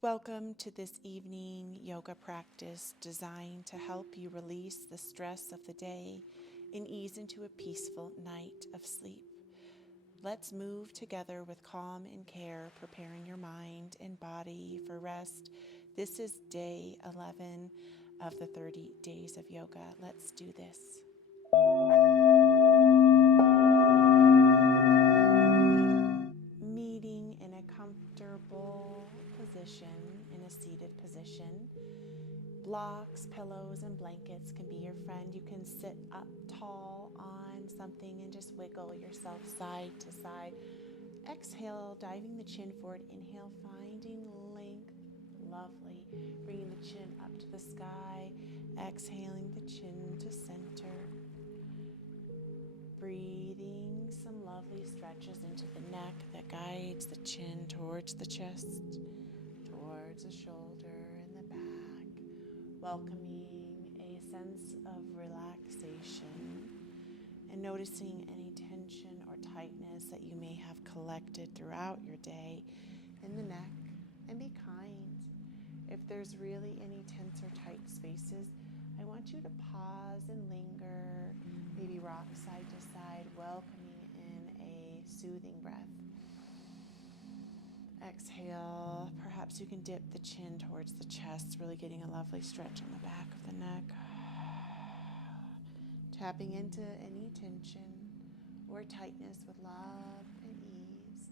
Welcome to this evening yoga practice designed to help you release the stress of the day and ease into a peaceful night of sleep. Let's move together with calm and care, preparing your mind and body for rest. This is day 11 of the 30 days of yoga. Let's do this. Meeting in a comfortable position, in a seated position. Blocks, pillows, and blankets can be your friend. You can sit up tall on something and just wiggle yourself side to side. Exhale, diving the chin forward. Inhale, finding length. Lovely. Bringing the chin up to the sky. Exhaling the chin to center. Breathing some lovely stretches into the neck that guides the chin towards the chest, towards the shoulder and the back, welcoming a sense of relaxation and noticing any tension or tightness that you may have collected throughout your day in the neck, and be kind. If there's really any tense or tight spaces, I want you to pause and linger, maybe rock side to side, welcoming in a soothing breath. Exhale, perhaps you can dip the chin towards the chest, really getting a lovely stretch on the back of the neck. Tapping into any tension or tightness with love and ease.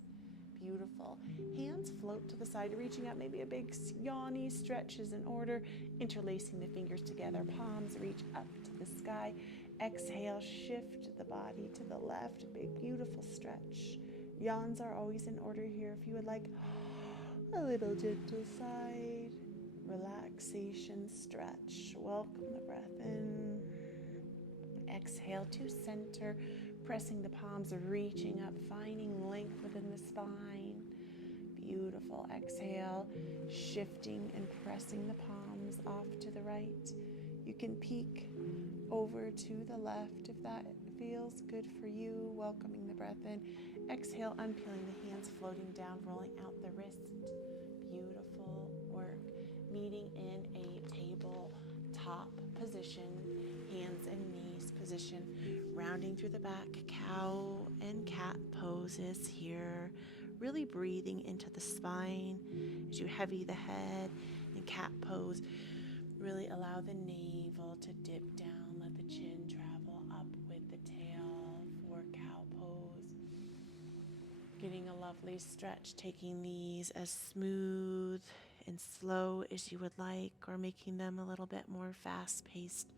Beautiful. Hands float to the side, reaching out. Maybe a big yawny stretch is in order. Interlacing the fingers together. Palms reach up to the sky. Exhale, shift the body to the left. Big, beautiful stretch. Yawns are always in order here. If you would like a little gentle side relaxation stretch. Welcome the breath in. Exhale to center, pressing the palms, reaching up, finding length within the spine. Beautiful. Exhale, shifting and pressing the palms off to the right. You can peek over to the left if that feels good for you. Welcoming the breath in. Exhale, unpeeling the hands, floating down, rolling out the wrist. Beautiful work. Meeting in a tabletop position, hands and knees position, rounding through the back, cow and cat poses here. Really breathing into the spine as you heavy the head. In cat pose, really allow the navel to dip down, let the chin travel up with the tail for cow pose. Getting a lovely stretch, taking these as smooth and slow as you would like, or making them a little bit more fast-paced,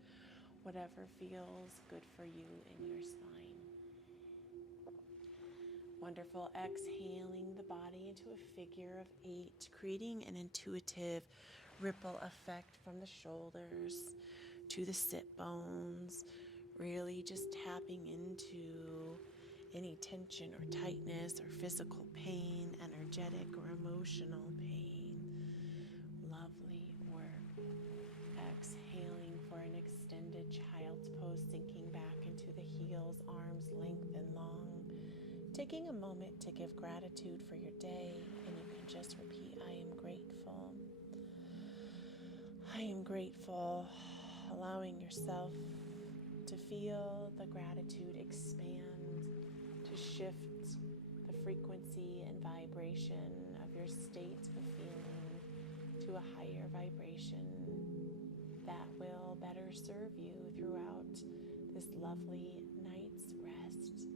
whatever feels good for you in your spine. Wonderful. Exhaling the body into a figure of 8, creating an intuitive ripple effect from the shoulders to the sit bones, really just tapping into any tension or tightness or physical pain, energetic or emotional pain. Lovely work. Exhaling for an extended child's pose, sinking back into the heels, arms length and long. Taking a moment to give gratitude for your day, and you can just repeat, I am grateful. I am grateful. Allowing yourself to feel the gratitude expand, to shift the frequency and vibration of your state of feeling to a higher vibration that will better serve you throughout this lovely night's rest.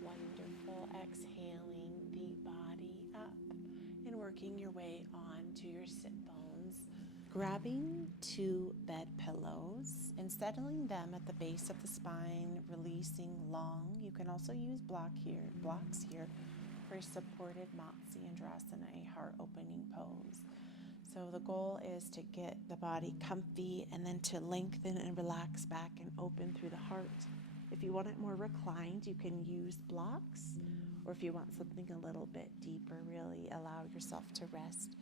Wonderful. Exhaling the body up and working your way on to your sit bones. Grabbing 2 bed pillows and settling them at the base of the spine, releasing long. You can also use blocks here for supported Matsyasana, a heart-opening pose. So the goal is to get the body comfy and then to lengthen and relax back and open through the heart. If you want it more reclined, you can use blocks, or if you want something a little bit deeper, really allow yourself to rest.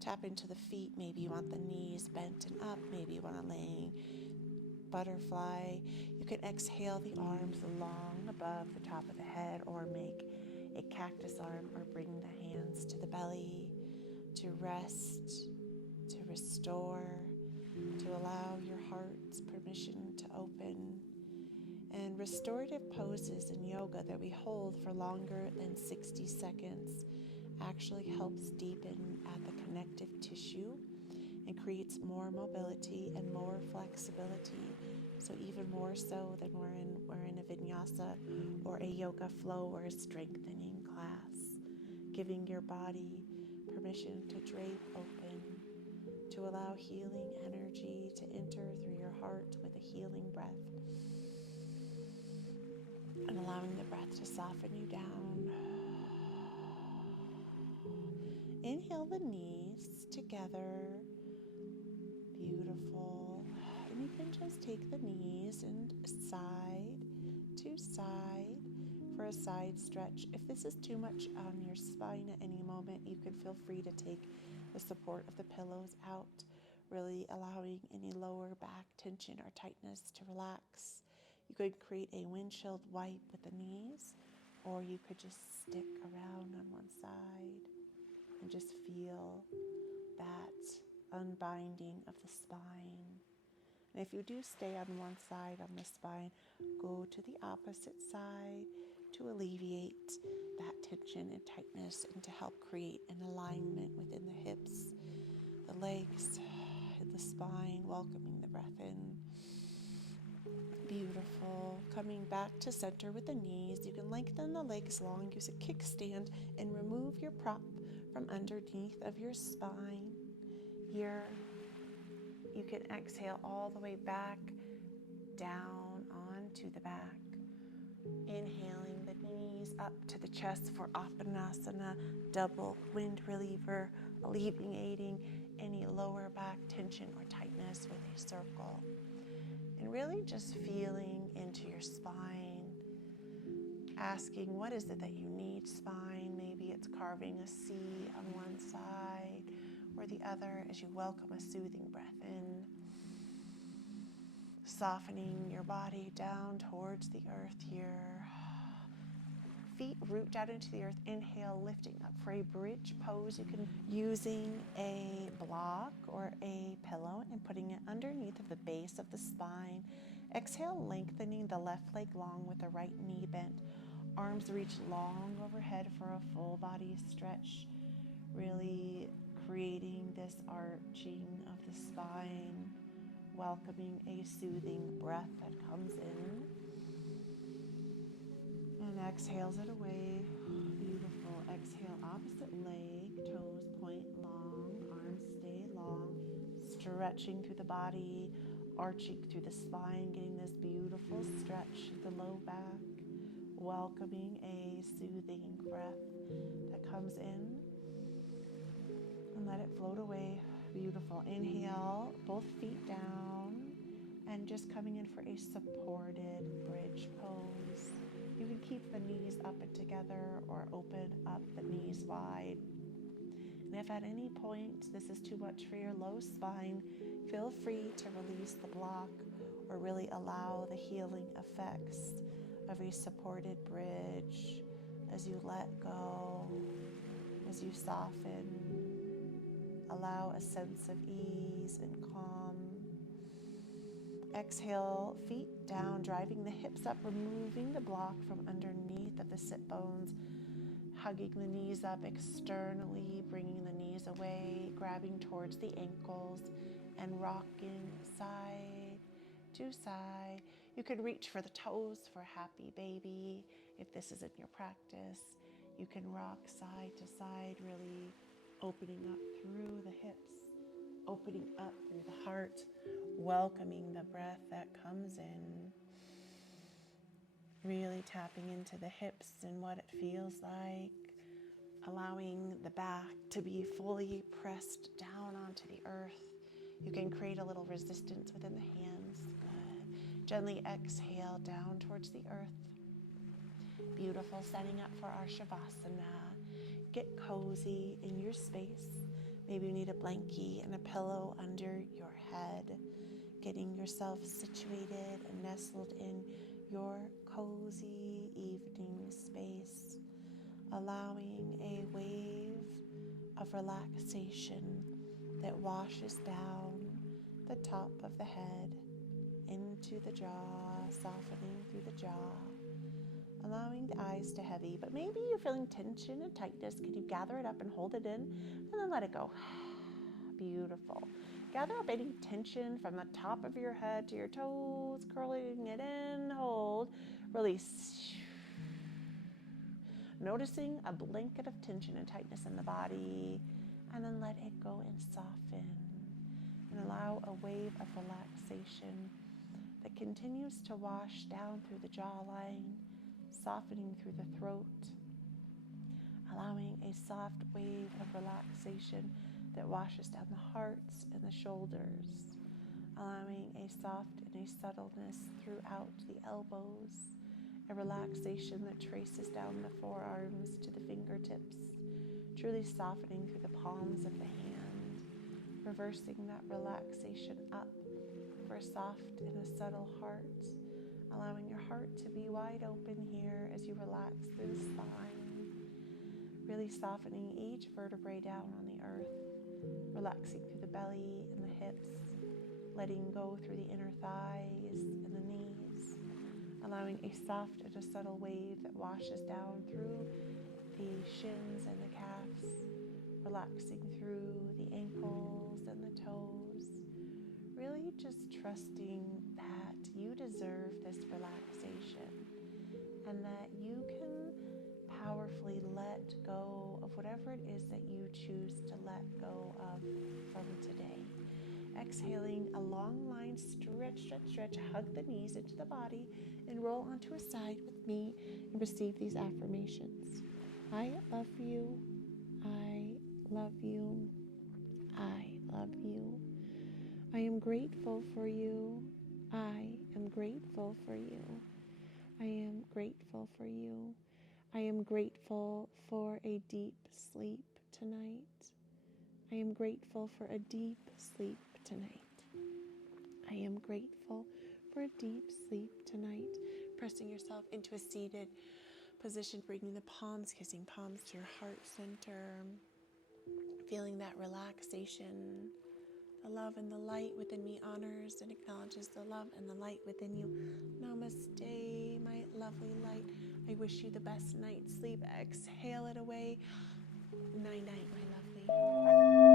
Tap into the feet. Maybe you want the knees bent and up. Maybe you want to lay butterfly. You can exhale the arms long above the top of the head, or make a cactus arm, or bring the hands to the belly to to rest, to restore, to allow your heart's permission to open. And restorative poses in yoga that we hold for longer than 60 seconds actually helps deepen at the connective tissue and creates more mobility and more flexibility. So even more so than we're in a vinyasa or a yoga flow or a strengthening class, giving your body permission to drape open, to allow healing energy to enter through your heart with a healing breath, and allowing the breath to soften you down. Inhale the knees together. Beautiful. And you can just take the knees and side to side for a side stretch. If this is too much on your spine at any moment, you can feel free to take the support of the pillows out, really allowing any lower back tension or tightness to relax. You could create a windshield wipe with the knees, or you could just stick around on one side and just feel that unbinding of the spine. And if you do stay on one side on the spine, go to the opposite side to alleviate that tension and tightness and to help create an alignment within the hips, the legs, and the spine, welcoming the breath in. Beautiful. Coming back to center with the knees, you can lengthen the legs long, use a kickstand, and remove your prop from underneath of your spine. Here, you can exhale all the way back, down onto the back. Inhaling the knees up to the chest for Apanasana, double wind reliever, alleviating any lower back tension or tightness with a circle. And really just feeling into your spine, asking what is it that you need, spine. Maybe it's carving a C on one side or the other as you welcome a soothing breath in. Softening your body down towards the earth here. Feet root down into the earth. Inhale, lifting up for a bridge pose. You can using a block or a pillow and putting it underneath of the base of the spine. Exhale, lengthening the left leg long with the right knee bent. Arms reach long overhead for a full body stretch. Really creating this arching of the spine, welcoming a soothing breath that comes in and exhales it away. Beautiful. Exhale, opposite leg, toes point long, arms stay long, stretching through the body, arching through the spine, getting this beautiful stretch of the low back, welcoming a soothing breath that comes in, and let it float away. Beautiful. Inhale, both feet down, and just coming in for a supported bridge pose. You can keep the knees up and together or open up the knees wide. And if at any point this is too much for your low spine, feel free to release the block or really allow the healing effects of a supported bridge as you let go, as you soften. Allow a sense of ease and calm. Exhale, feet down, driving the hips up, removing the block from underneath of the sit bones, hugging the knees up externally, bringing the knees away, grabbing towards the ankles, and rocking side to side. You can reach for the toes for happy baby if this isn't your practice. You can rock side to side, really opening up through the hips, opening up through the heart, welcoming the breath that comes in, really tapping into the hips and what it feels like, allowing the back to be fully pressed down onto the earth. You can create a little resistance within the hands. Good. Gently exhale down towards the earth. Beautiful. Setting up for our Savasana. Get cozy in your space. Maybe you need a blankie and a pillow under your head. Getting yourself situated and nestled in your cozy evening space. Allowing a wave of relaxation that washes down the top of the head into the jaw, softening through the jaw, allowing the eyes to heavy. But maybe you're feeling tension and tightness. Can you gather it up and hold it in and then let it go? Beautiful. Gather up any tension from the top of your head to your toes, curling it in, hold, release. Noticing a blanket of tension and tightness in the body, and then let it go and soften. And allow a wave of relaxation that continues to wash down through the jawline, softening through the throat, allowing a soft wave of relaxation that washes down the hearts and the shoulders, allowing a soft and a subtleness throughout the elbows, a relaxation that traces down the forearms to the fingertips, truly softening through the palms of the hand, reversing that relaxation up for a soft and a subtle heart, allowing your heart to be wide open here as you relax through the spine, really softening each vertebrae down on the earth, relaxing through the belly and the hips, letting go through the inner thighs and the knees, allowing a soft and a subtle wave that washes down through the shins and the calves, relaxing through the ankles and the toes, really just trusting that you deserve this relaxation and that you can powerfully let go of whatever it is that you choose to let go of from today. Exhaling a long line, stretch, hug the knees into the body and roll onto a side with me and receive these affirmations. I love you. I love you. I love you. I am grateful for you. I am grateful for you. I am grateful for you. I am grateful for a deep sleep tonight. I am grateful for a deep sleep tonight. I am grateful for a deep sleep tonight. Pressing yourself into a seated position, bringing the palms, kissing palms to your heart center. Feeling that relaxation. The love and the light within me honors and acknowledges the love and the light within you. Namaste, my lovely light. I wish you the best night's sleep. Exhale it away. Night, night, my lovely.